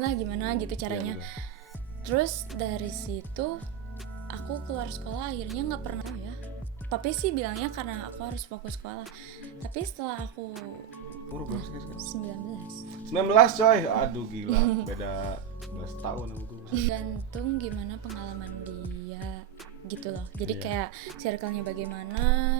lah gimana gitu caranya. Terus dari situ aku keluar sekolah akhirnya nggak pernah ya. Papi sih bilangnya karena aku harus fokus sekolah. Tapi setelah aku Umur berapa sih? 19 coy. Aduh gila, beda 11 tahun sama gue. gantung gimana pengalaman dia gitu loh. Jadi kayak circle-nya bagaimana.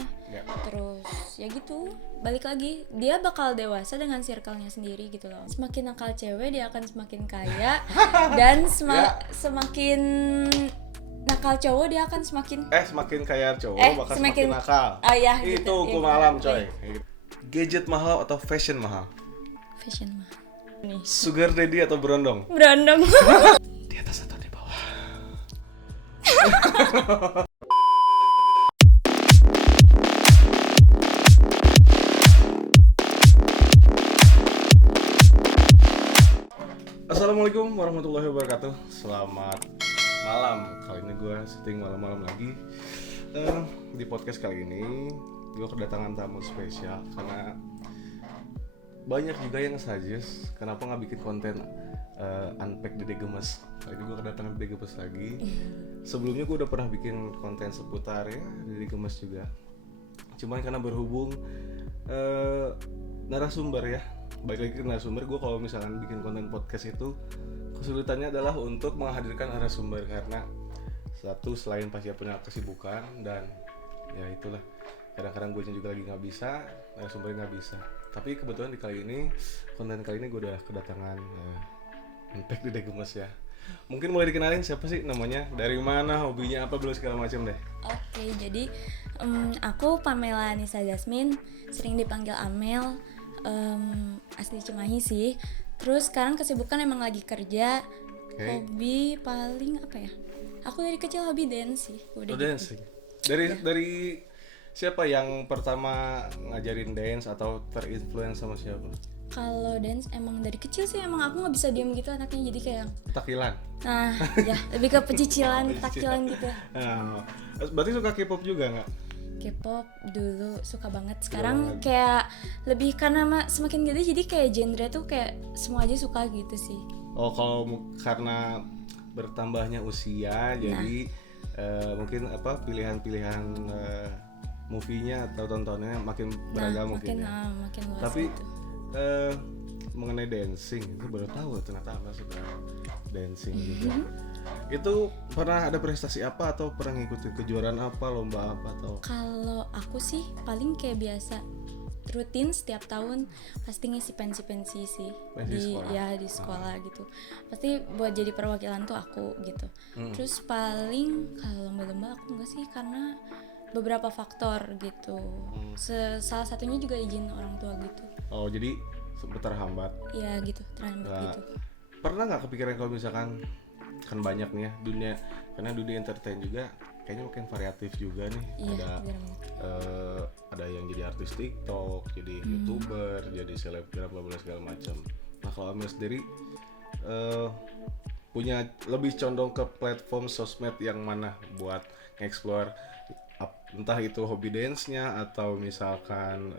Terus ya gitu, balik lagi dia bakal dewasa dengan circle-nya sendiri gitu loh. Semakin nakal cewek dia akan semakin kaya dan semakin nakal cowok dia akan semakin kaya cowok bakal semakin nakal. Oh ya itu gitu, hukum alam coy. Gadget mahal atau fashion mahal? Fashion mah nih. Sugar daddy atau berondong? Berondong. Di atas atau di bawah? Assalamualaikum warahmatullahi wabarakatuh. Selamat malam. Kali ini gue syuting malam-malam lagi. Di podcast kali ini gue kedatangan tamu spesial karena banyak juga yang suggest kenapa nggak bikin konten unpack Dede Gemes. Kali ini gue kedatangan Dede Gemes lagi. Sebelumnya gue udah pernah bikin konten seputar ya Dede Gemes juga. Cuman karena berhubung narasumber ya, balik lagi ke narasumber, gue kalau misalkan bikin konten podcast itu kesulitannya adalah untuk menghadirkan narasumber karena satu selain pasti punya kesibukan dan ya itulah kadang-kadang gue juga lagi nggak bisa, narasumbernya nggak bisa. Tapi kebetulan di konten kali ini gue udah kedatangan Unpack Dede Gemes ya. Mungkin mulai dikenalin siapa sih namanya, dari mana, hobinya apa, belum segala macam deh. Oke, jadi aku Pamela Nisa Jasmine, sering dipanggil Amel, asli Cimahi sih. Terus sekarang kesibukan emang lagi kerja. Hobi paling apa ya? Aku dari kecil hobi dance sih. Udah dance. Dari siapa yang pertama ngajarin dance atau terinfluence sama siapa? Kalau dance emang dari kecil sih, emang aku nggak bisa diem gitu anaknya, jadi kayak takilan. Nah, ya lebih ke pecicilan, takilan gitu. Nah, berarti suka K-pop juga nggak? K-pop dulu suka banget. Sekarang kayak lebih karena semakin gede jadi kayak genre tuh kayak semua aja suka gitu sih. Oh, kalau karena bertambahnya usia jadi mungkin apa pilihan-pilihan movie-nya atau tontonnya makin beragam mungkin ya. Makin luas. Tapi gitu. Mengenai dancing itu baru tahu ternyata Amel suka dancing juga. Itu pernah ada prestasi apa atau pernah ngikutin kejuaraan apa, lomba apa atau? Kalau aku sih paling kayak biasa rutin setiap tahun pasti ngisi pensi sih di sekolah gitu. Pasti buat jadi perwakilan tuh aku gitu. Terus paling kalau lomba-lomba aku enggak sih karena beberapa faktor gitu. Salah satunya juga izin orang tua gitu. Oh, jadi terhambat. Iya gitu, terhambat gitu. Pernah nggak kepikiran kalau misalkan kan banyak nih ya karena dunia entertain juga kayaknya makin variatif juga nih. Iya, ada yang jadi artis TikTok, jadi YouTuber, jadi selebgram segala macam. Nah, kalau Amel sendiri punya lebih condong ke platform sosmed yang mana buat nge-explore entah itu hobi dance-nya atau misalkan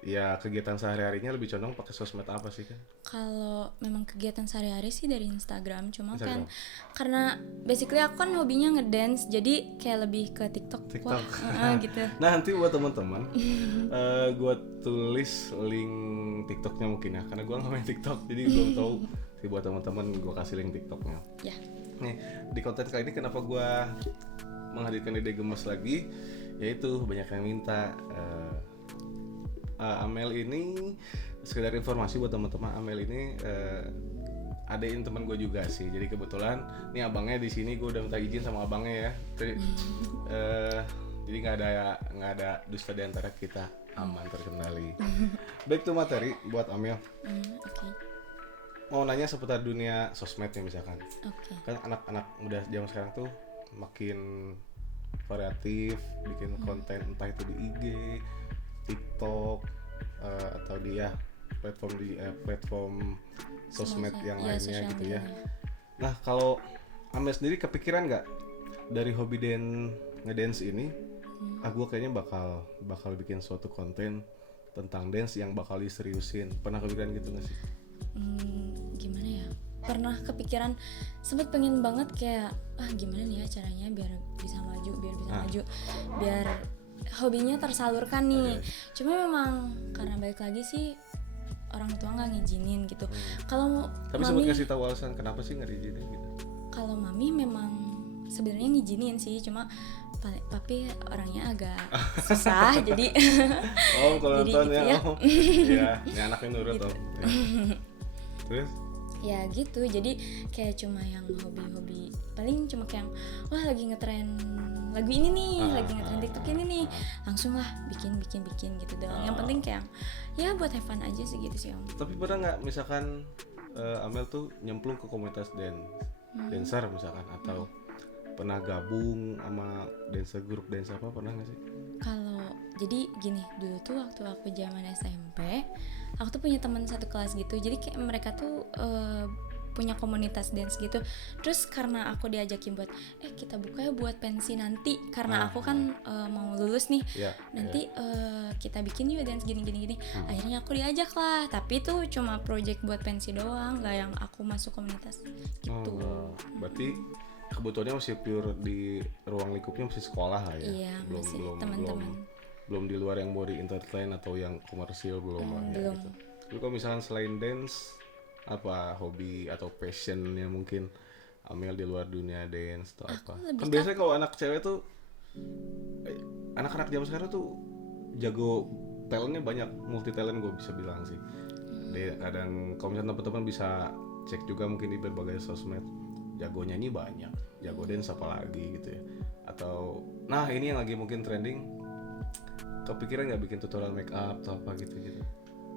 ya kegiatan sehari-harinya lebih condong pakai sosmed apa sih kan? Kalau memang kegiatan sehari-hari sih dari Instagram, cuma kan karena basically aku kan hobinya ngedance, jadi kayak lebih ke TikTok. Gitu. Nah, nanti buat teman-teman gue tulis link TikToknya mungkin ya, karena gue nggak main TikTok jadi belum tahu sih. Buat teman-teman gue kasih link TikToknya. Ya. Nih di konten kali ini kenapa gue menghadirkan Dede Gemes lagi, yaitu banyak yang minta Amel ini, sekedar informasi buat teman-teman, Amel ini adain teman gue juga sih. Jadi kebetulan nih abangnya di sini, gue udah minta izin sama abangnya ya. Jadi nggak ada dusta di antara kita, aman terkendali. Baik tuh materi buat Amel. Okay. Mau nanya seputar dunia sosmed ya misalkan. Okay. Kan anak-anak muda zaman sekarang tuh makin variatif, bikin konten entah itu di IG, TikTok atau dia platform sosmed yang lainnya gitu ya. Nah, kalau Amel sendiri kepikiran nggak dari hobi ngedance ini, gue kayaknya bakal bikin suatu konten tentang dance yang bakal diseriusin. Pernah kepikiran gitu nggak sih? Gimana ya? pernah kepikiran, sempet pengen banget kayak gimana nih ya caranya biar bisa maju, biar hobinya tersalurkan nih. Cuma memang karena balik lagi sih orang tua nggak ngizinin gitu. Kalau tapi mami, sempat kasih tahu alasan kenapa sih nggak diizinin gitu? Kalau mami memang sebenarnya ngizinin sih, cuma papi orangnya agak susah jadi kalau jadi nonton gitu ya, ya. Ya, ini anaknya nurut Gitu. Ya. Terus? Ya gitu, jadi kayak cuma yang hobi-hobi, paling cuma kayak wah lagi ngetren lagu ini nih, lagi ngetren TikTok ini nih, langsung lah bikin gitu doang. Yang penting kayak ya buat have fun aja sih gitu sih Om. Tapi pernah nggak misalkan Amel tuh nyemplung ke komunitas dancer misalkan, atau pernah gabung sama grup dance apa, pernah nggak sih? Kalau jadi gini, dulu tuh waktu aku zaman SMP, aku tuh punya teman satu kelas gitu, jadi kayak mereka tuh punya komunitas dance gitu. Terus karena aku diajakin buat kita buka ya buat pensi nanti, karena aku kan mau lulus nih, nanti kita bikin yuk dance gini. Akhirnya aku diajak lah, tapi itu cuma project buat pensi doang, nggak yang aku masuk komunitas gitu. Berarti kebutuhannya masih pure di ruang lingkupnya masih sekolah lah ya. Iya, masih teman-teman. Belum di luar yang body entertain atau yang komersil belum lah ya gitu. Tapi kalau misalnya selain dance, apa hobi atau passionnya mungkin Amel di luar dunia dance atau apa? Kan biasanya kalau anak cewek tuh, anak-anak zaman sekarang tuh jago, talentnya banyak, multi talent gue bisa bilang sih. Kadang kalau misalnya teman-teman bisa cek juga mungkin di berbagai sosmed, jago nyanyi banyak, jago dance apalagi gitu ya. Atau nah ini yang lagi mungkin trending, kepikiran nggak bikin tutorial make up atau apa gitu?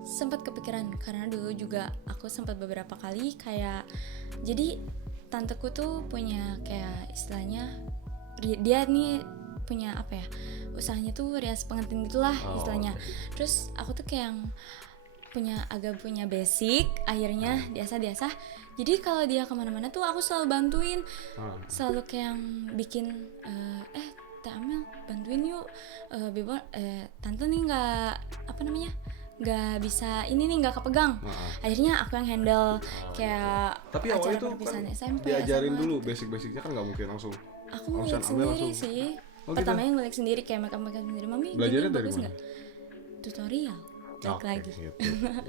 Sempat kepikiran, karena dulu juga aku sempat beberapa kali kayak, jadi tanteku tuh punya kayak istilahnya, dia nih punya apa ya, usahanya tuh rias pengantin gitulah istilahnya. Terus aku tuh kayak yang agak punya basic, akhirnya diasah. Jadi kalau dia kemana-mana tuh aku selalu bantuin, selalu kayak yang bikin Teh Amel bantuin yuk, Bebo, tante nih nggak bisa ini nih, nggak kepegang. Akhirnya aku yang handle kayak tapi awalnya tuh kan SMP, diajarin SMA. Dulu basic-basicnya kan nggak mungkin langsung. Aku ngulik sendiri sih. Pertamanya ngulik sendiri kayak make up sendiri. Mami belajarnya dari bagus mana? Gak? Tutorial. Lagi.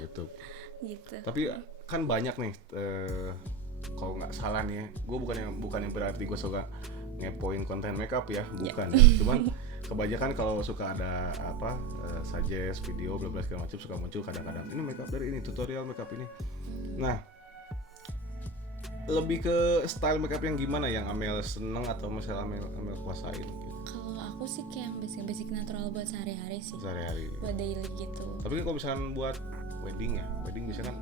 YouTube. Gitu. Tapi kan banyak nih, kalau nggak salah nih, gue bukan yang berarti gue suka ngepoin konten makeup ya, bukan. Cuman kebanyakan kalau suka ada apa suggest video bla bla segala macam, suka muncul kadang-kadang ini makeup dari ini, tutorial makeup ini. Nah, lebih ke style makeup yang gimana yang Amel seneng atau misalnya Amel kuasain gitu? Kalau aku sih kayak yang basic natural buat sehari-hari sih. Sehari-hari. Buat daily gitu. Tapi kalau misalkan buat wedding biasanya kan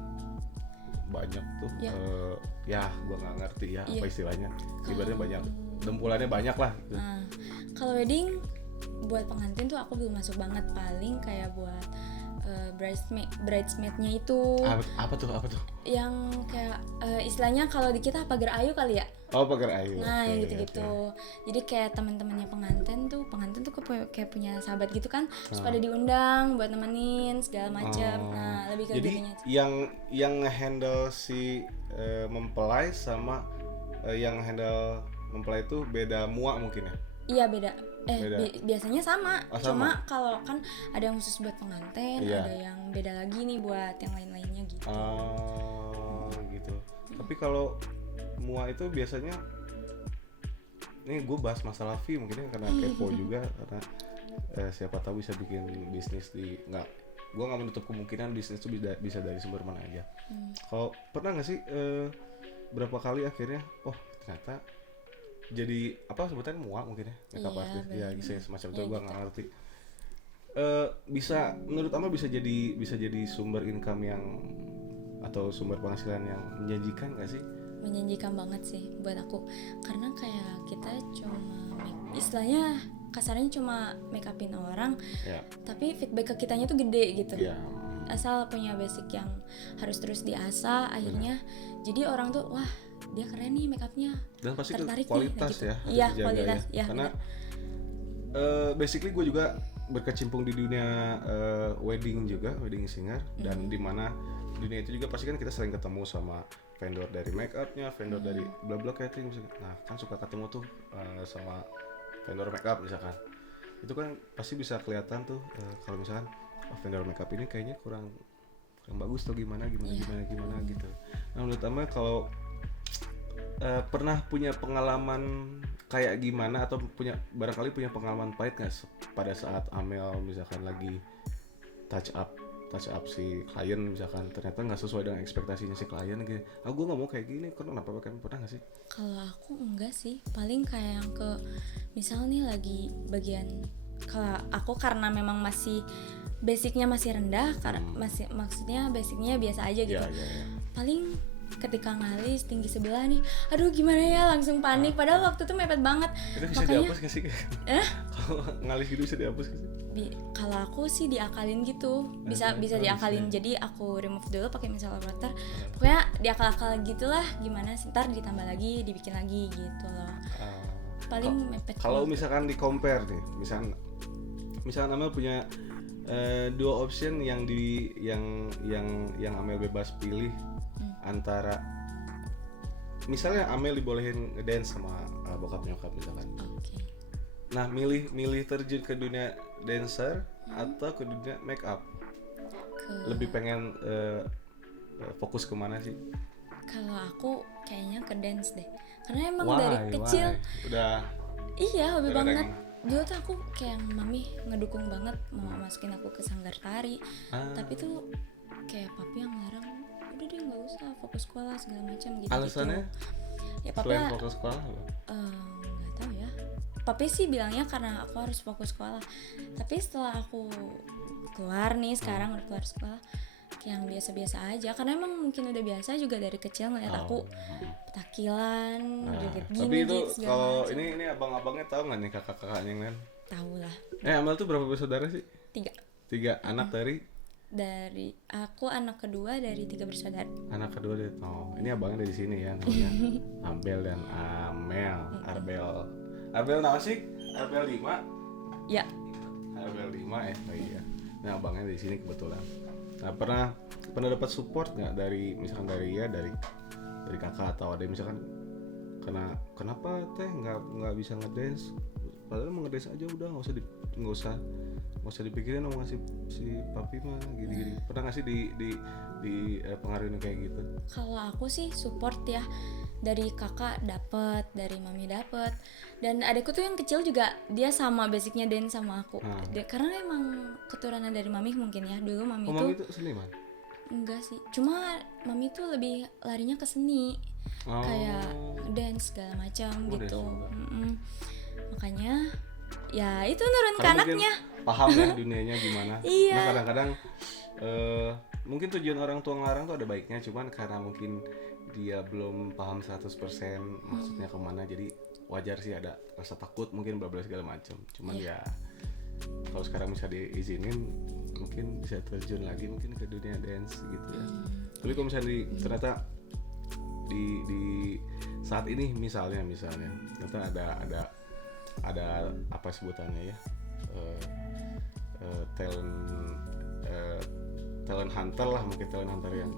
banyak tuh. Ya gua nggak ngerti ya apa istilahnya. Ibaratnya banyak, dempulannya banyak lah. Gitu. Kalau wedding buat pengantin tuh aku belum masuk banget, paling kayak buat bridesmaidnya itu. Apa tuh? Yang kayak istilahnya kalau di kita pagar ayu kali ya. Oh, pagar ayu. Nah, yang gitu-gitu. Jadi kayak teman-temannya pengantin tuh kayak punya sahabat gitu kan, terus pada diundang buat nemenin segala macam. Nah, lebih ke jadi gitunya. yang handle si mempelai sama yang handle mempelai itu beda mua mungkin ya? Iya beda. Biasanya sama. Sama. Cuma kalau kan ada yang khusus buat pengantin, ada yang beda lagi nih buat yang lain-lainnya gitu. Gitu. Tapi kalau mua itu biasanya, ini gue bahas masalah fee mungkin ya, karena kepo juga, karena siapa tahu bisa bikin bisnis gue nggak menutup kemungkinan bisnis itu bisa dari sumber mana aja. Kalau pernah nggak sih berapa kali akhirnya ternyata jadi apa sebutannya mua mungkin ya, makeup artist ya, semacam itu, gue nggak ngerti. Bisa menurut Amel bisa jadi sumber income yang atau sumber penghasilan yang menjanjikan nggak sih? Menjanjikan banget sih buat aku, karena kayak kita cuma istilahnya kasarnya cuma make upin orang, tapi feedback ke kitanya tuh gede gitu. Asal punya basic yang harus terus diasah, akhirnya jadi orang tuh wah dia keren nih make upnya, dan pasti tertarik kualitas nih, gitu. ya. Iya kualitas ya. Karena basically gue juga berkecimpung di dunia wedding singer, dan dimana dunia itu juga pasti kan kita sering ketemu sama vendor dari make upnya, vendor dari bla bla catering misalkan. Nah kan suka ketemu tuh sama vendor make up misalkan, itu kan pasti bisa kelihatan tuh kalau misalkan vendor make up ini kayaknya kurang bagus tuh gimana gitu. Nah menurut Amel kalau pernah punya pengalaman kayak gimana atau barangkali punya pengalaman pahit nggak pada saat Amel misalkan lagi touch up si klien misalkan ternyata nggak sesuai dengan ekspektasinya si klien gitu. Gue nggak mau kayak gini, kenapa kan pernah nggak sih? Kalau aku enggak sih, paling kayak yang ke misal nih lagi bagian, kalau aku karena memang masih basicnya masih rendah, karena masih maksudnya basicnya biasa aja gitu. Paling ketika ngalis tinggi sebelah nih, aduh gimana ya, langsung panik. Padahal waktu itu mepet banget. Itu bisa dihapus nggak sih? Kalau ngalis gitu bisa dihapus nggak sih? Kalau aku sih diakalin gitu, bisa diakalin. Jadi aku remove dulu pakai micellar water. Pokoknya diakal-akal gitulah, gimana sih, ntar ditambah lagi, dibikin lagi gitu loh. Paling mepet. Kalau misalkan di compare nih, misalkan Amel punya dua option yang Amel bebas pilih antara misalnya Amel dibolehin ngedance sama bokap nyokap misalkan. Okay. Nah, milih terjun ke dunia dancer atau ke dunia make up? Lebih pengen fokus kemana sih? Kalau aku kayaknya ke dance deh. Karena emang dari kecil udah hobi banget. Dulu tuh aku kayak mami ngedukung banget mau masukin aku ke sanggar tari. Tapi tuh kayak papi yang larang, udah deh nggak usah, fokus sekolah segala macam gitu. Alasannya? Ya papi selain fokus sekolah apa? Nggak tahu ya. Papi sih bilangnya karena aku harus fokus sekolah. Tapi setelah aku keluar nih sekarang udah keluar sekolah, yang biasa-biasa aja. Karena emang mungkin udah biasa juga dari kecil ngeliat aku petakilan, joget gini. Tapi itu kalau ini abang-abangnya tahu nggak nih kakak-kakaknya yang lain? Tahu lah. Amel tuh berapa bersaudara sih? 3 anak dari aku anak kedua dari 3 bersaudara. Anak kedua dari ini abangnya dari sini ya namanya Abel dan Amel. Arbel nama sih? Arbel 5? Ya. Arbel 5 ya? Oh iya. Nah abangnya dari sini kebetulan. Nah pernah dapat support nggak dari misalkan dari kakak atau ada misalkan kenapa teh nggak bisa ngedance? Padahal mau ngedance aja udah nggak usah dipikirin sama si papi mah gini. Pernah nggak sih di pengaruhin kayak gitu? Kalau aku sih support ya, dari kakak dapet, dari mami dapet, dan adikku tuh yang kecil juga dia sama basicnya dance sama aku. Karena emang keturunan dari mami mungkin ya, dulu mami itu seniman? Enggak sih, cuma mami tuh lebih larinya ke seni, kayak dance segala macam gitu. Makanya ya itu nurun ke anaknya. Paham ya dunianya gimana. Iya. Nah kadang-kadang mungkin tujuan orang tua ngelarang tuh ada baiknya, cuman karena mungkin dia belum paham 100% maksudnya kemana, jadi wajar sih ada rasa takut mungkin segala macam. Cuman ya kalau sekarang bisa diizinin mungkin bisa terjun lagi mungkin ke dunia dance gitu ya. Tapi kalau misalnya ternyata di saat ini misalnya ternyata ada apa sebutannya ya, talent hunter lah, mungkin talent hunter yang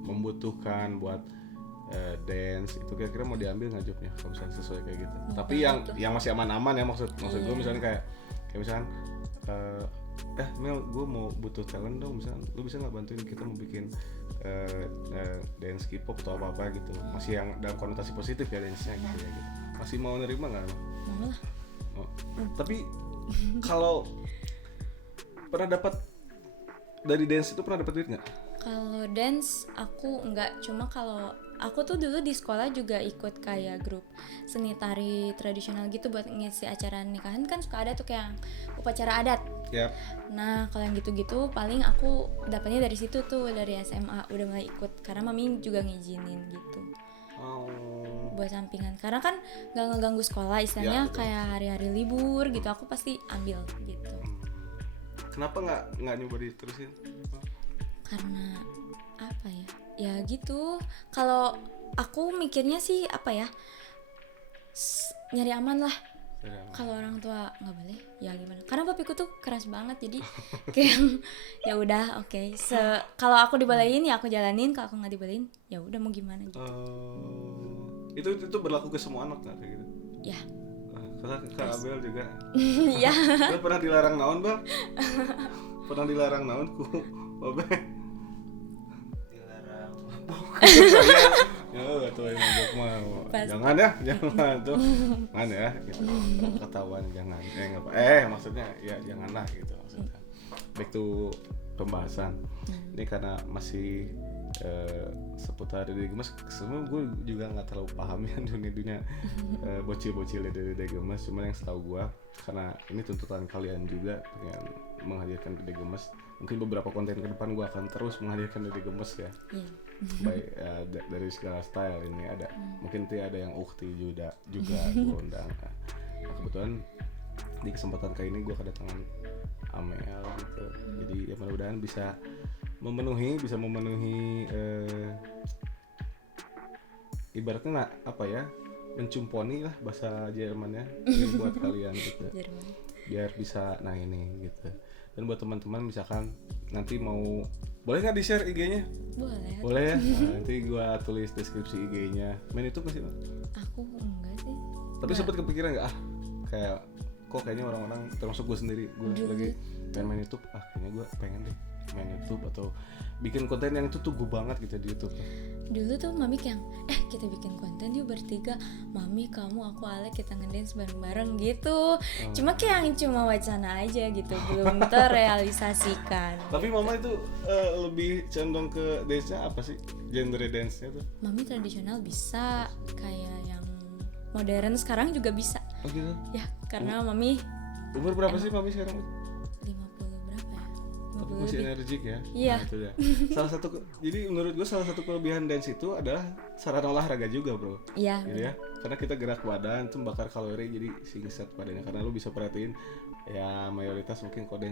membutuhkan buat dance, itu kira-kira mau diambil nggak jobnya kalau misalnya sesuai kayak gitu. Tapi yang masih aman-aman ya, maksud gue misalnya kayak misalnya Mel, gue mau butuh talent dong, misalnya lu bisa nggak bantuin kita mau bikin dance K-pop atau apa gitu, masih yang dalam konotasi positif ya dance-nya gitu ya gitu. Masih mau nerima nggak? Mau lah. Tapi kalau pernah dapat dari dance itu pernah dapat duit nggak? Kalau dance aku enggak, cuma kalau aku tuh dulu di sekolah juga ikut kayak grup seni tari tradisional gitu buat ngisi acara nikahan, kan suka ada tuh kayak upacara adat. Yep. Nah kalau yang gitu-gitu paling aku dapatnya dari situ tuh, dari SMA udah mulai ikut karena mami juga ngizinin gitu. Buat sampingan, karena kan gak ngeganggu sekolah istilahnya ya, kayak hari-hari libur gitu aku pasti ambil gitu. Kenapa nggak nyoba diterusin? Karena apa ya? Ya gitu. Kalau aku mikirnya sih apa ya? Nyari aman lah. Kalau orang tua nggak boleh ya gimana, karena papiku tuh keras banget jadi kayak ya udah oke. Kalau aku dibolehin ya aku jalanin, kalau aku nggak dibolehin ya udah mau gimana gitu. Itu berlaku ke semua anak nggak kayak gitu Ya Kak Abel juga iya. Lu pernah dilarang naon Bang? Pernah dilarang naon ku Babe? Dilarang Ya tuh yang mabuk mah jangan ya, jangan tuh jangan ya gitu. Ketahuan jangan maksudnya ya janganlah gitu maksudnya. Back to pembahasan ini karena masih seputar Dede Gemes. Sebenarnya gue juga nggak terlalu paham ya dunia bocil-bocil dari Dede Gemes, cuma yang setahu gue karena ini tuntutan kalian juga dengan menghadirkan Dede Gemes, mungkin beberapa konten ke depan gue akan terus menghadirkan Dede Gemes ya. Baik dari segala style ini ada mungkin tuh ada yang Ukti juga gue undang. Nah, kebetulan di kesempatan kali ini gue kedatangan Amel gitu, jadi ya mudah-mudahan bisa memenuhi ibaratnya apa ya, mencumponi lah bahasa Jermannya buat kalian gitu. Biar bisa ini gitu. Dan buat teman-teman misalkan nanti mau, boleh nggak di-share IG-nya? Boleh ya. Nah, nanti gua tulis deskripsi IG-nya. Main YouTube masih? Aku enggak sih. Tapi sempet kepikiran nggak kayaknya orang-orang termasuk gue sendiri, gue lagi pengen main YouTube, kayaknya gue pengen deh main YouTube atau bikin konten yang itu tuh gue banget gitu di YouTube. Dulu tuh mami kayak kita bikin konten yuk bertiga, mami, kamu, aku, Alek, kita ngedance bareng-bareng gitu. Cuma kayak cuma wacana aja gitu, belum terrealisasikan. Tapi mama itu lebih condong ke dance-nya apa sih? Genre dance-nya tuh? Mami tradisional bisa, kayak yang modern sekarang juga bisa. Oh gitu? Ya, karena mami umur berapa sih mami sekarang? 50 berapa ya? 50 masih lebih. energik ya. Iya. Nah, itu ya. Jadi menurut gue salah satu kelebihan dance itu adalah sarana olahraga juga, bro. Iya. Gitu ya. Karena kita gerak badan tuh bakar kalori, jadi singset badannya. Karena lu bisa perhatiin ya mayoritas mungkin kalau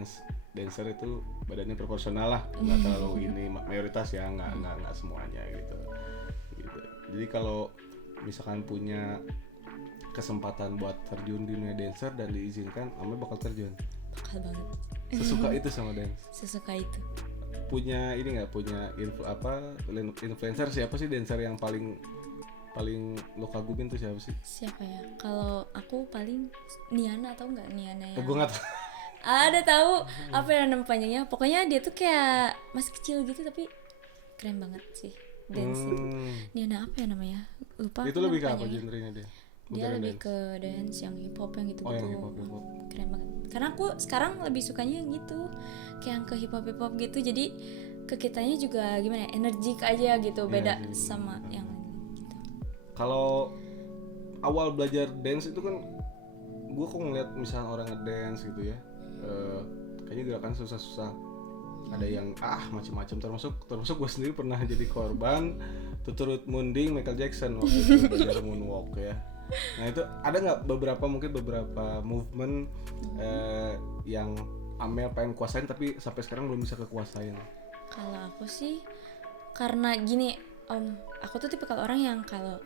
dancer itu badannya proporsional lah, nggak terlalu ini mayoritas ya, nggak semuanya gitu. Jadi kalau misalkan punya kesempatan buat terjun di dunia dancer dan diizinkan, Ame bakal terjun. Bakal banget. Sesuka itu sama dance. Sesuka itu. Punya ini nggak, punya influencer siapa sih dancer yang paling lo kagumin tuh siapa sih? Siapa ya? Kalau aku paling Niana, atau enggak Niana ya? Gue nggak tahu. Ada tahu apa ya nama panjangnya? Pokoknya dia tuh kayak masih kecil gitu tapi keren banget sih dance. Niana apa ya namanya? Lupa. Itu lebih ke apa genrenya dia? Dia lebih ke dance yang hip hop yang gitu. Oh, yang hip hop. Keren banget. Karena aku sekarang lebih sukanya yang gitu, kayak yang ke hip hop gitu. Jadi ke kitanya juga gimana? Energik aja gitu, beda sama yang lain gitu. Kalau awal belajar dance itu kan, gue kok ngeliat misalnya orang ngedance gitu ya, kayaknya gerakan susah-susah. Ada yang macam-macam, termasuk gue sendiri pernah jadi korban turut munding Michael Jackson waktu itu belajar moonwalk ya. Nah itu ada nggak beberapa movement yang Amel pengen kuasain tapi sampai sekarang belum bisa kekuasain? Kalau aku sih karena gini, aku tuh tipikal orang yang kalau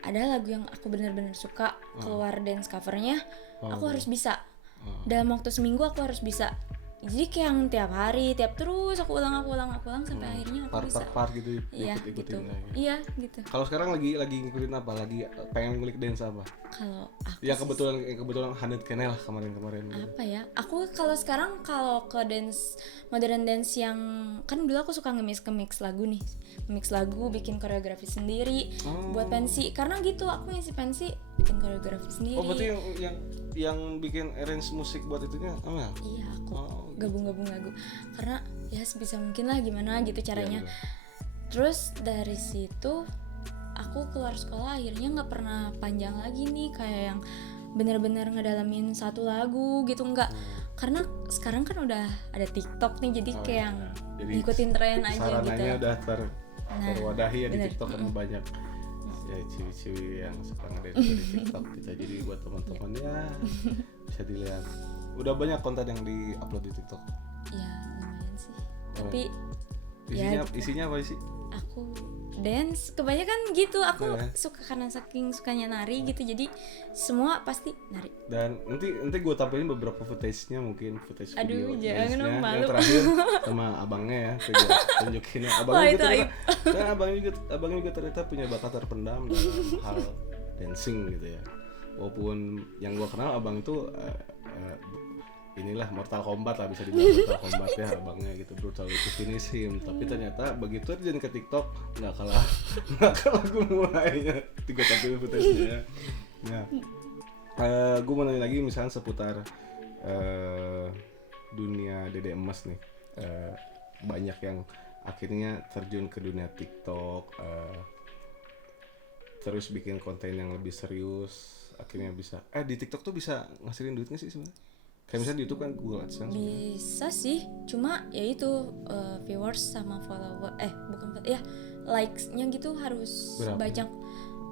ada lagu yang aku benar-benar suka keluar dance covernya, aku harus bisa. Dalam waktu seminggu aku harus bisa. Jadi kayak yang tiap hari, terus aku ulang sampai akhirnya aku bisa. Part gitu, Iya, ikut-ikutin gitu. lah ya. Iya, gitu. Kalau sekarang lagi ngikutin apa? Lagi pengen ngulik dance apa? Kalau aku Ya kebetulan Handet Kene lah kemarin gitu. Apa ya? Aku kalau sekarang ke dance modern dance yang kan dulu aku suka nge-mix lagu nih. Mix lagu, bikin koreografi sendiri buat pensi. Karena gitu aku ngisi pensi bikin koreografi sendiri. Oh, berarti yang bikin arrange musik buat itunya Amel? Iya, aku gabung lagu. Karena ya sebisa mungkin lah gimana gitu caranya. Ya, terus dari situ aku keluar sekolah akhirnya nggak pernah panjang lagi nih kayak yang benar-benar ngedalamin satu lagu gitu, nggak. Karena sekarang kan udah ada TikTok nih, jadi kayak yang ngikutin tren aja gitu. Sarananya udah terwadahi ya di bener. TikTok kan banyak ya ciwi-ciwi yang suka ngedance di TikTok gitu. Jadi buat teman-teman ya bisa dilihat. Udah banyak konten yang di-upload di TikTok. Ya lumayan sih. Tapi isinya apa sih? aku dance, kebanyakan gitu. Aku suka karena saking sukanya nari gitu, jadi semua pasti nari. Dan nanti gue tampilin beberapa footage-nya, mungkin footage video jangan dong, malu. yang terakhir sama abangnya ya, gue tunjukin ya. Abangnya juga ternyata punya bakat terpendam dalam hal dancing gitu ya. Walaupun yang gue kenal abang itu inilah Mortal Kombat lah, bisa dibilang Mortal Kombat ya abangnya gitu, brutal to finish him. Tapi ternyata begitu terjun ke TikTok nggak kalah gue mulainya. Tiga tampil footage-nya. Nah, gue mau nanya lagi misalnya seputar dunia Dede Emas nih. Banyak yang akhirnya terjun ke dunia TikTok, terus bikin konten yang lebih serius, akhirnya bisa. Di TikTok tuh bisa ngasilin duit nggak sih sebenarnya? Kayak misalnya di YouTube kan Google AdSense. Bisa sih, cuma ya itu viewers sama follower, bukan ya, likes-nya gitu harus banyak.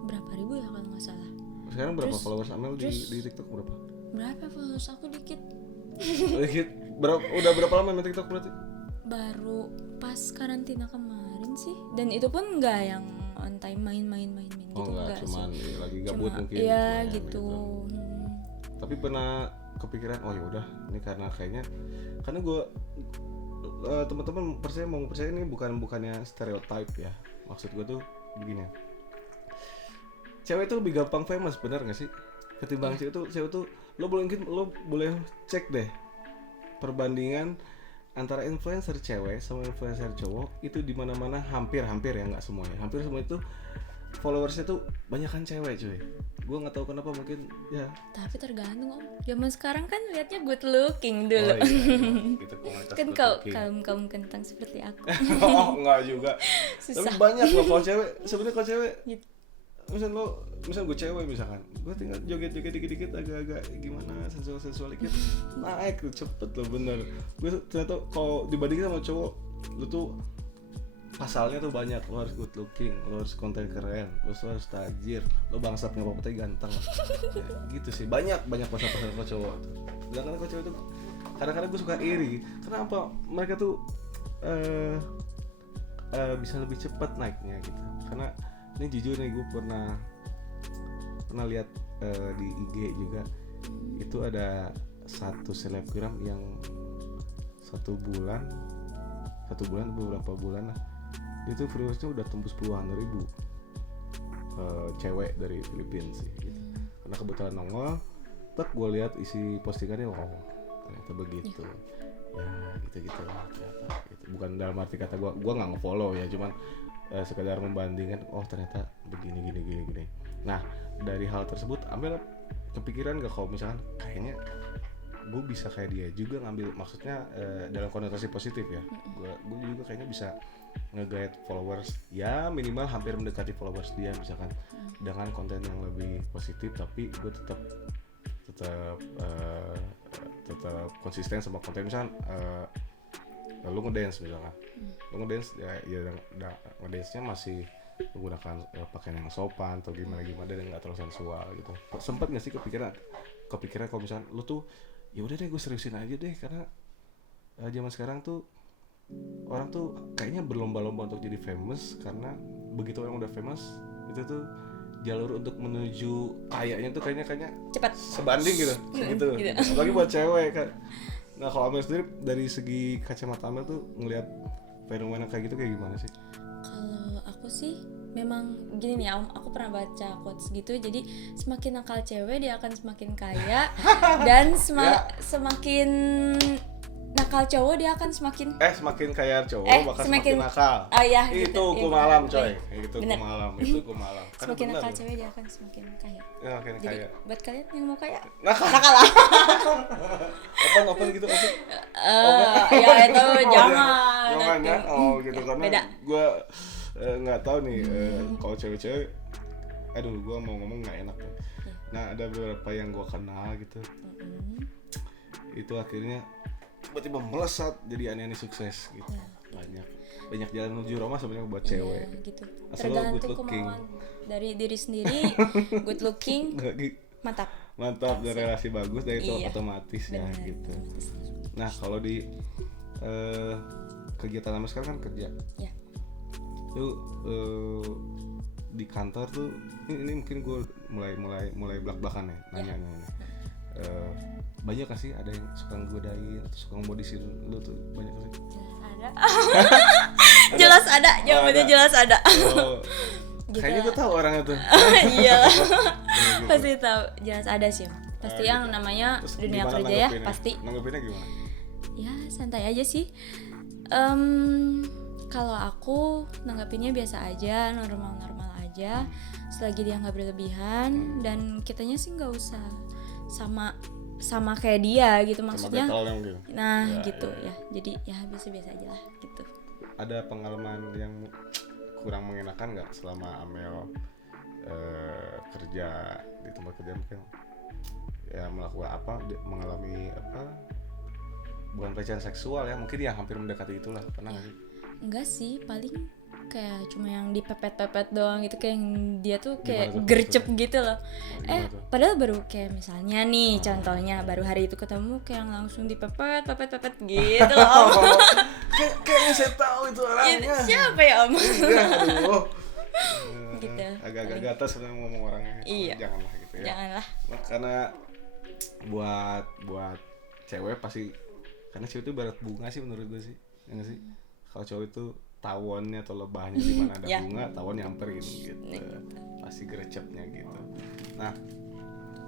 Berapa ribu ya kalau nggak salah. Sekarang berapa followers Amel di TikTok berapa? Berapa followers aku dikit. Dikit. Udah berapa lama main TikTok berarti? Baru pas karantina kemarin sih, dan itu pun nggak yang on time main gitu. Enggak, cuman sih. Lagi gabut mungkin. Iya gitu. Tapi pernah kepikiran, oh ya udah ini karena gue teman-teman mau percaya ini bukannya stereotype ya. Maksud gue tuh begini, cewek itu lebih gampang famous, benar nggak sih, ketimbang cewek tuh lo boleh cek deh perbandingan antara influencer cewek sama influencer cowok itu di mana-mana hampir ya, nggak semuanya, hampir semua itu followersnya tuh banyakan cewek cuy. Gue nggak tahu kenapa, mungkin ya. Tapi tergantung om. Zaman sekarang kan liatnya good looking dulu. Oh, iya. Gitu, kan kaum kentang seperti aku. Oh enggak juga. Susah. Tapi banyak loh kalau cewek. Sebenarnya kalau cewek, gitu. Misal gue cewek misalkan, gue tinggal joget dikit agak gimana, sensual dikit, naik tuh cepet loh, bener. Gue ternyata kalau dibandingin sama cowok, lu tuh pasalnya tuh banyak. Lo harus good looking, lo harus konten keren, lo harus tajir, lo bangsat ngerokoknya ganteng. Ya, gitu sih, banyak pasal-pasal kalau cowok. Sedangkan kalau cewek tuh kadang-kadang gue suka iri, kenapa mereka tuh bisa lebih cepat naiknya gitu. Karena ini jujur nih, gue pernah lihat di IG juga, itu ada satu selebgram yang satu bulan beberapa bulan lah, itu followersnya udah tembus puluhan ribu, cewek dari Filipina sih gitu. Karena kebetulan nongol, gue lihat isi postingannya, oh ternyata begitu. Ya gitu lah ternyata gitu. Bukan dalam arti kata gue nggak nge-follow ya, cuman sekadar membandingkan, oh ternyata begini. Nah dari hal tersebut Amel kepikiran gak kalau misalkan kayaknya gue bisa kayak dia juga ngambil, maksudnya dalam konotasi positif ya, gue juga kayaknya bisa nge-guide followers ya, minimal hampir mendekati followers dia misalkan, dengan konten yang lebih positif, tapi gue tetap konsisten sama konten. Misalkan lu ngedance misalkan, lu ngedance ya ngedance-nya masih menggunakan pakaian yang sopan atau gimana dan nggak terlalu sensual gitu. Sempet nggak sih kepikiran kalau misalkan lu tuh ya udah deh gue seriusin aja deh, karena zaman sekarang tuh orang tuh kayaknya berlomba-lomba untuk jadi famous, karena begitu orang udah famous itu tuh jalur untuk menuju kayaknya tuh kayaknya cepat sebanding gitu. Apalagi buat cewek kan. Nah kalau Amel sendiri dari segi kacamata Amel tuh ngelihat fenomena kayak gitu kayak gimana sih? Kalau aku sih memang gini nih Om, aku pernah baca quotes gitu, jadi semakin nakal cewek dia akan semakin kaya dan semakin nakal cowok dia akan semakin kaya cowok bakal semakin nakal. Iya, itu gitu. Kumalam Ya, coy. Itu kumalam. Semakin nakal cewek dia akan semakin kaya. Ya, jadi kaya. Buat kalian yang mau kaya, nakal lah. Open gitu open. Ya itu jangan ya. Oh gitu, karena gue nggak tahu nih kalau cewek-cewek. Aduh, gue mau ngomong nggak enak ya. Nah ada beberapa yang gue kenal gitu. Itu akhirnya tiba-tiba melesat jadi aneh-aneh sukses gitu. Banyak jalan menuju Roma sebenarnya buat cewek. Gitu. Asal Tergantung kemauan dari diri sendiri. Good looking, mantap dan relasi bagus, dan itu otomatis ya gitu. Nah kalau di kegiatan lama sekarang kan kerja. Lu di kantor tuh ini mungkin gue mulai belak-belakan ya nanya-nanya nih. Banyak gak sih ada yang suka nggodain atau suka ngomodisin lu tuh, banyak gak sih? Ada. Jelas ada, jawabannya jelas ada. Gitu. Kayaknya gue tahu orangnya tuh. Iya. Pasti tahu, jelas ada sih. Pasti yang gitu. Namanya terus dunia kerja ya, pasti. Nanggepinnya gimana? Ya santai aja sih. Kalau aku nanggapinnya biasa aja, normal-normal aja. Selagi dia nggak berlebihan dan kitanya sih nggak usah sama kayak dia gitu, maksudnya. Nah ya, gitu ya. Jadi ya biasa-biasa aja lah gitu. Ada pengalaman yang kurang mengenakan nggak selama Amel kerja di tempat kerja, mungkin ya mengalami bukan pelecehan seksual ya, mungkin ya hampir mendekati itulah, pernah nggak sih? Enggak sih, paling kayak cuma yang dipepet-pepet doang gitu, kayak yang dia tuh kayak gercep gitu loh. Padahal baru kayak misalnya nih contohnya baru hari itu ketemu kayak langsung dipepet gitu loh Om. Kayaknya saya tahu itu orangnya. Siapa ya Om? Iya, aduh. Gitu. Agak-agak gatas sebenarnya ngomong orangnya. Iya. Janganlah gitu ya. Janganlah. Nah, karena buat cewek pasti, karena cewek itu barat bunga sih menurut gue sih. Ya enggak sih? Kalau cowok itu tawonnya atau lebahnya di mana ada bunga, tawon nyamperin gitu. Pasti gerecepnya gitu. Nah,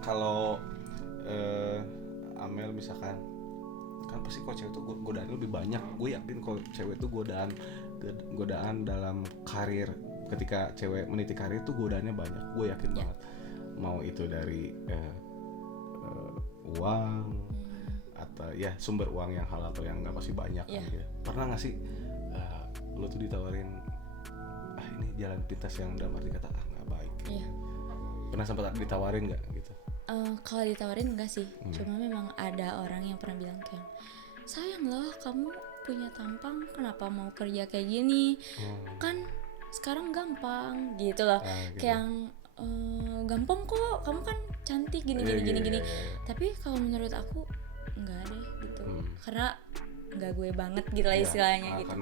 kalau Amel misalkan, kan pasti kalau cewek itu godaan lebih banyak. Gue yakin kalau cewek itu godaan dalam karir, ketika cewek meniti karir tuh godaannya banyak. Gue yakin banget. Mau itu dari uang atau ya sumber uang yang halal atau yang nggak, pasti banyak kan ya. Pernah nggak sih lo tuh ditawarin ini jalan pintas yang dalam arti kata nggak baik gitu. Pernah sempat ditawarin nggak gitu? Kalau ditawarin enggak sih, cuma memang ada orang yang pernah bilang kayak, sayang loh kamu punya tampang, kenapa mau kerja kayak gini, kan sekarang gampang gitu loh. Gitu. Kayak gampang kok, kamu kan cantik gini. Tapi kalau menurut aku enggak deh gitu, karena enggak gue banget gitu lah istilahnya gitu.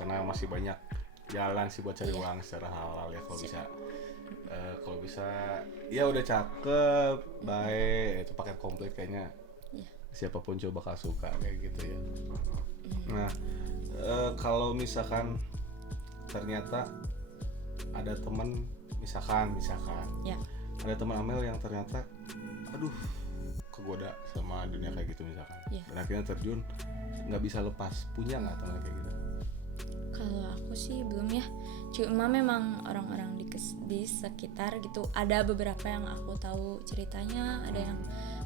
Karena masih banyak jalan sih buat cari uang secara halal ya, kalau bisa ya udah cakep, baik, itu paket komplit kayaknya siapapun coba bakal suka kayak gitu ya. Nah, kalau misalkan ternyata ada teman misalkan ada teman Amel yang ternyata kegoda sama dunia kayak gitu misalkan, dan akhirnya terjun nggak bisa lepas, punya nggak teman kayak gitu? Kalau aku sih belum ya, cuma memang orang-orang di sekitar gitu ada beberapa yang aku tahu ceritanya, ada yang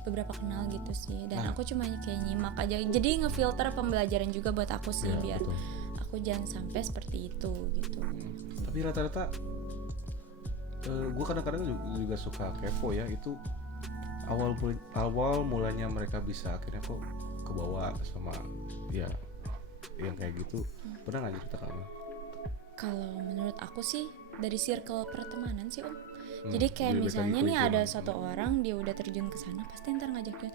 beberapa kenal gitu sih, dan aku cuma kayak nyimak aja, jadi ngefilter pembelajaran juga buat aku sih, biar betul. Aku jangan sampai seperti itu gitu. Tapi rata-rata gue kadang-kadang juga suka kepo ya, itu awal mulanya mereka bisa akhirnya kok kebawa sama ya yang kayak gitu. Pernah nggak cerita kamu? Kalau menurut aku sih dari circle pertemanan sih Om. Jadi kayak misalnya nih ada satu orang dia udah terjun ke sana, pasti ntar ngajakin,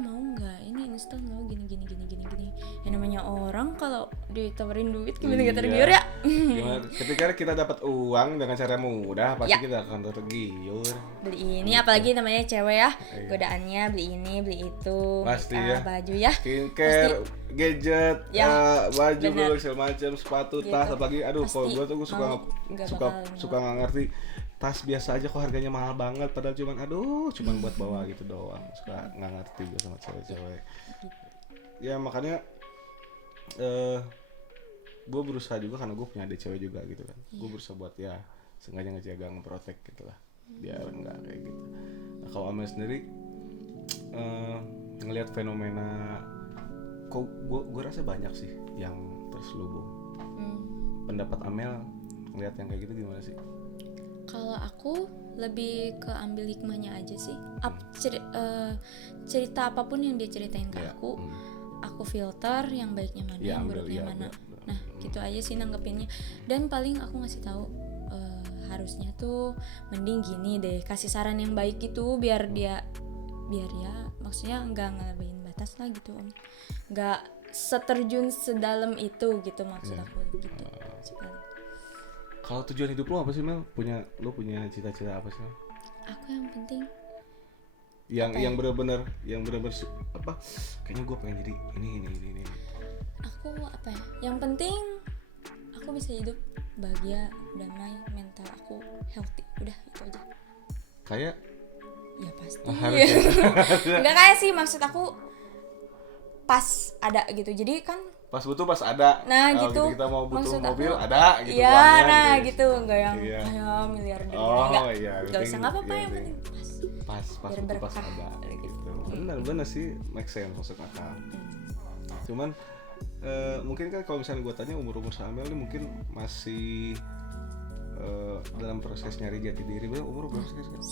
mau nggak ini instan lo gini. Yang namanya orang kalau ditawarin duit gimana gak tergiur ya? Ketika kita dapat uang dengan cara mudah, pasti kita akan tergiur. Beli ini, apalagi namanya cewek ya, godaannya beli ini, beli itu, pasti baju ya, skincare, gadget, baju dulu segala macam, sepatu, gitu. Tas, apalagi kalau gue tuh suka nggak ngerti. Tas biasa aja kok harganya mahal banget, padahal cuman buat bawa gitu doang. Suka nggak ngerti gue sama cewek-cewek. Ya makanya gue berusaha juga, karena gue punya adik cewek juga gitu kan. Gue berusaha buat ya sengaja ngejaga, ngeprotek gitu lah, biar nggak kayak gitu. Nah kalau Amel sendiri ngelihat fenomena, kok gue rasa banyak sih yang terselubung. Pendapat Amel ngelihat yang kayak gitu gimana sih? Kalau aku lebih ke ambil hikmahnya aja sih. Cerita apapun yang dia ceritain ke aku filter yang baiknya mana, yang buruknya mana. Nah, gitu aja sih nanggepinnya. Dan paling aku ngasih tahu harusnya tuh mending gini deh, kasih saran yang baik gitu biar ya maksudnya nggak ngelebihin batas lah gitu Om. Nggak seterjun sedalam itu gitu maksud aku gitu. Kalau tujuan hidup lo apa sih Mel? Lo punya cita-cita apa sih Mel? Aku yang penting Yang benar-benar apa? Kayaknya gue pengen jadi ini. aku apa ya? Yang penting aku bisa hidup bahagia, damai, mental aku healthy. Udah itu aja. Kayak Ya pasti. harus Enggak kayak sih, maksud aku pas ada gitu. Jadi kan pas butuh pas ada. nah gitu. Kita mau butuh Maksud mobil aku, ada gitu. iya, uangnya, nah ya. gitu. Enggak yang Iya. kayak miliarder Oh, enggak. iya, Enggak usah, enggak apa-apa, iya, yang iya. penting pas. Pas Biar butuh pas berkah, ada gitu. gitu. Benar sih, make sense masuk akal. Cuman mungkin kan kalau misalnya gue tanya umur Samel ini mungkin masih dalam proses nyari jati diri. Umur berapa sih sekarang?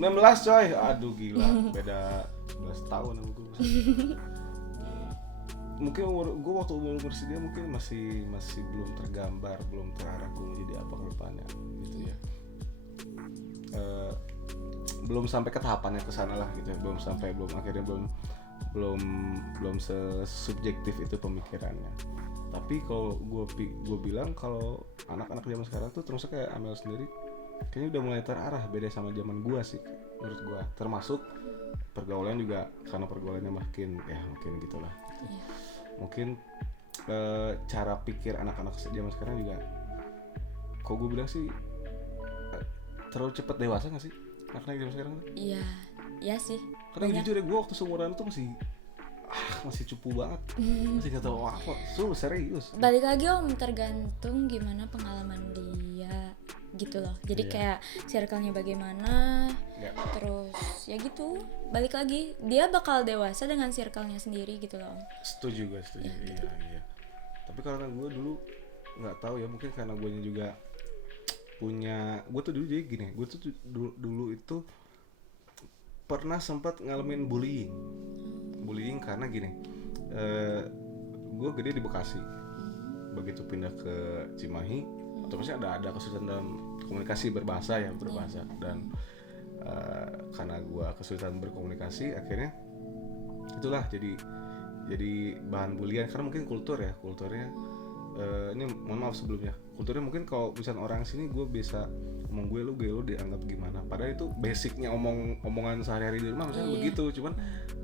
19. 19 coy. Aduh gila, beda 11 tahun sama gue. Mungkin waktu umur sedia mungkin masih belum tergambar, belum terarah gue mau jadi apa ke depannya gitu ya. Belum sampai ke tahapannya ke sana lah gitu ya. Belum sesubjektif itu pemikirannya. Tapi kalau gue bilang kalau anak-anak zaman sekarang tuh termasuk kayak Amel sendiri kayaknya udah mulai terarah, beda sama zaman gue sih menurut gue. Termasuk pergaulan juga, karena pergaulannya makin gitulah gitu. Iya. Mungkin cara pikir anak-anak zaman sekarang juga kok gue bilang sih terlalu cepat dewasa gak sih anak-anak zaman sekarang tuh? Iya sih. Karena jujur ya gue waktu seumuran tuh masih cupu banget, masih gak tau apa, serius. Balik lagi tergantung gimana pengalaman dia gitu loh. Jadi kayak circle-nya bagaimana, terus ya gitu. Balik lagi dia bakal dewasa dengan circle-nya sendiri gitu loh. Setuju. Ya, gitu. Iya. Tapi karena gue dulu nggak tahu ya, mungkin karena gue juga gue tuh dulu jadi gini, gue tuh dulu itu pernah sempat ngalamin bullying karena gini, gue gede di Bekasi, begitu pindah ke Cimahi, otomatis ada kesulitan dalam komunikasi berbahasa dan karena gue kesulitan berkomunikasi, akhirnya itulah jadi bahan bulian karena mungkin kulturnya ini mohon maaf sebelumnya, kulturnya mungkin kalau misalnya orang sini gue bisa ngomong gue lu dianggap gimana, padahal itu basicnya omongan sehari-hari di rumah misalnya begitu, cuman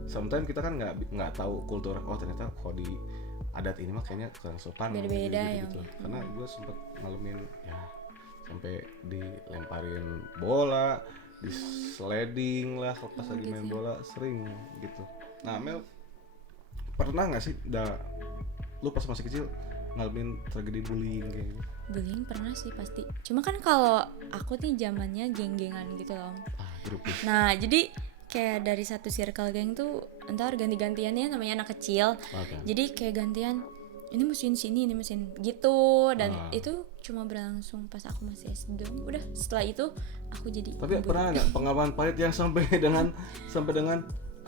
sometimes kita kan nggak tahu kultur, ternyata kalau di adat ini mah kayaknya kurang sopan beda-beda gitu. Karena gue sempet ngalamin ya sampai dilemparin bola, di sliding lah kalau pas lagi main bola, sering gitu. Nah Mel, pernah nggak sih lu pas masih kecil ngalamin tragedi bullying kayak gitu? Bullying pernah sih pasti. Cuma kan kalau aku nih zamannya geng-gengan gitu loh. Grupis. Nah jadi kayak dari satu circle geng tuh entar ganti-gantiannya, namanya anak kecil. Jadi kayak gantian ini musuhin sini, ini musuhin gitu, dan itu cuma berlangsung pas aku masih SD dong. Udah setelah itu aku jadi. Tapi pernah nggak pengalaman pahit yang sampai dengan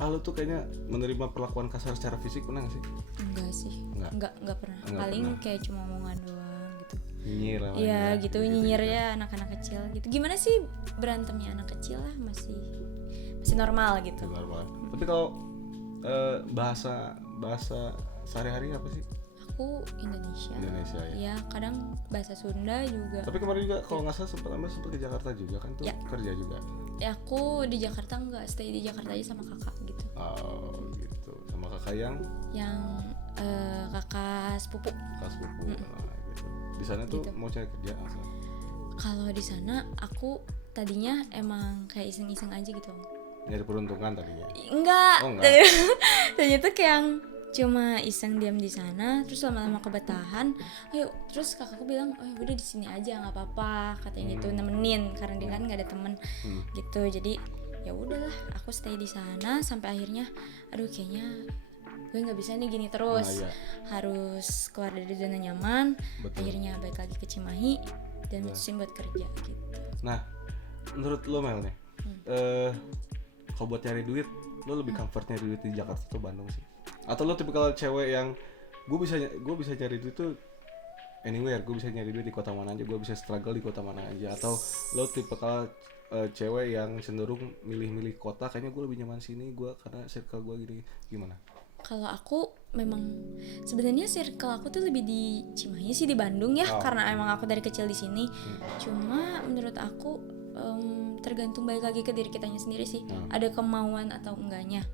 lu tuh kayaknya menerima perlakuan kasar secara fisik, pernah nggak sih? Enggak sih, enggak pernah. Paling kayak cuma omongan doang gitu. Nyinyir lah. Iya gitu, nyinyir ya anak-anak kecil gitu. Gimana sih berantemnya anak kecil lah, masih normal gitu. Normal. Tapi kalau bahasa sehari-hari apa sih? Aku Indonesia ya. Ya. Kadang bahasa Sunda juga. Tapi kemarin juga kalau nggak salah sempat ke Jakarta juga kan tuh ya. Kerja juga. Ya aku di Jakarta enggak, stay di Jakarta aja sama kakak gitu. Oh gitu, sama kakak yang kakak sepupu. Nah, gitu. Di sana tuh gitu. Mau cari kerja asal. Kalau di sana aku tadinya emang kayak iseng-iseng aja gitu. Nyari peruntungan tadinya? Enggak. Tadinya tuh kayak yang cuma iseng diam di sana, terus lama-lama kebetahan. Ayo, terus kakakku bilang, "Oh, udah di sini aja, nggak apa-apa," katanya gitu, nemenin karena dia kan nggak ada temen gitu. Jadi ya udahlah, aku stay di sana sampai akhirnya, aduh kayaknya gue nggak bisa nih gini terus, harus keluar dari zona nyaman. Betul. Akhirnya balik lagi ke Cimahi dan mutusin buat kerja gitu. Nah, menurut lo Mel nih, kalau buat cari duit, lo lebih comfort nyari duit di Jakarta atau Bandung sih? Atau lo tipikal cewek yang gue bisa cari duit tuh anywhere, gue bisa nyari duit di kota mana aja, gue bisa struggle di kota mana aja? Atau lo tipikal cewek yang cenderung milih-milih kota, kayaknya gue lebih nyaman sini, gue karena circle gue gini, gimana? Kalau aku memang sebenarnya circle aku tuh lebih di Cimahi sih, di Bandung ya, karena emang aku dari kecil di sini. Cuma menurut aku tergantung balik lagi ke diri kitanya sendiri sih, ada kemauan atau enggaknya.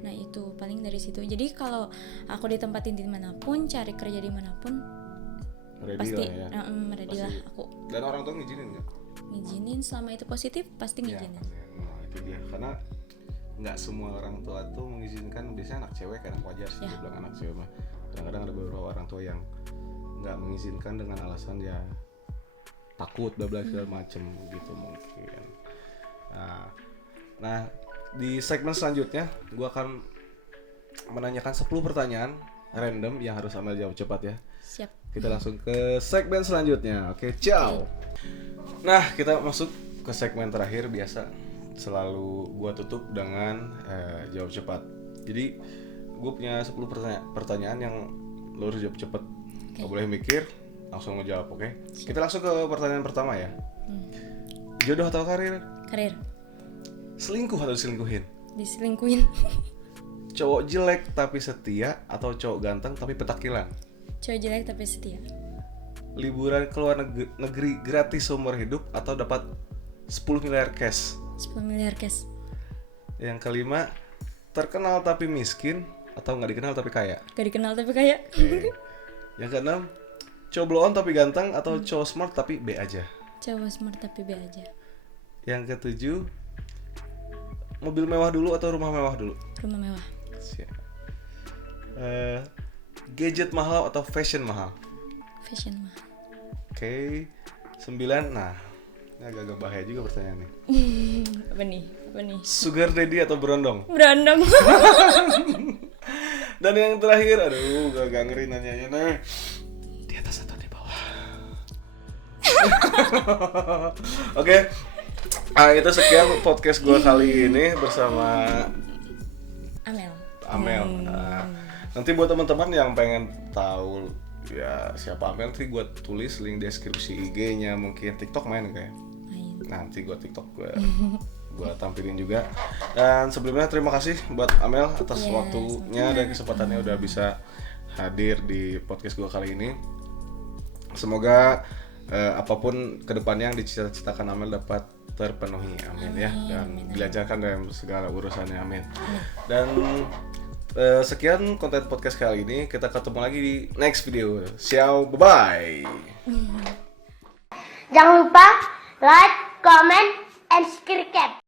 Nah itu paling dari situ. Jadi kalau aku ditempatin di manapun, cari kerja di manapun, Ready pasti lah ya. ready lah aku. Dan orang tua ngizinin nggak? Ngizinin selama itu positif pasti ngizinin. Nah, itu dia. Karena nggak semua orang tua tuh mengizinkan, biasanya anak cewek kan wajar sih dibilang anak cewek mah. Kadang-kadang ada beberapa orang tua yang nggak mengizinkan dengan alasan ya takut bla segala macem gitu mungkin. Nah di segmen selanjutnya gue akan menanyakan 10 pertanyaan random yang harus Amel jawab cepat ya. Siap. Kita langsung ke segmen selanjutnya. Oke, ciao. Nah kita masuk ke segmen terakhir. Biasa selalu gue tutup dengan jawab cepat. Jadi gue punya 10 pertanyaan yang lo harus jawab cepat. Gak boleh mikir, langsung ngejawab, oke? Kita langsung ke pertanyaan pertama ya. Jodoh atau karir? Karir. Selingkuh atau diselingkuhin? Diselingkuhin. Cowok jelek tapi setia atau cowok ganteng tapi petakilan? Cowok jelek tapi setia. Liburan ke luar negeri gratis seumur hidup atau dapat 10 miliar cash? 10 miliar cash. Yang kelima, terkenal tapi miskin atau nggak dikenal tapi kaya? Gak dikenal tapi kaya. Yang keenam, cowok blow on tapi ganteng atau cowok smart tapi B aja? Cowok smart tapi B aja. Yang ketujuh, mobil mewah dulu atau rumah mewah dulu? Rumah mewah. Siap. Gadget mahal atau fashion mahal? Fashion mah. Oke. 9, nah ini agak-agak bahaya juga pertanyaannya. Apa nih? Sugar daddy atau berondong? Berondong. Dan yang terakhir, aduh gak ngeri nanyanya nih. Di atas atau di bawah? Oke. Itu sekian podcast gue kali ini bersama Amel. Nanti buat teman-teman yang pengen tahu ya siapa Amel, nanti gue tulis link deskripsi IG-nya, mungkin TikTok main kayak. Nanti gue TikTok gue tampilin juga. Dan sebelumnya terima kasih buat Amel atas waktunya dan kesempatannya udah bisa hadir di podcast gue kali ini. Semoga apapun kedepannya yang dicita-citakan Amel dapat terpenuhi, amin ya, dan dilancarkan dalam segala urusannya, amin. Dan sekian konten podcast kali ini, kita ketemu lagi di next video. Ciao, bye bye. Jangan lupa like, comment, and subscribe.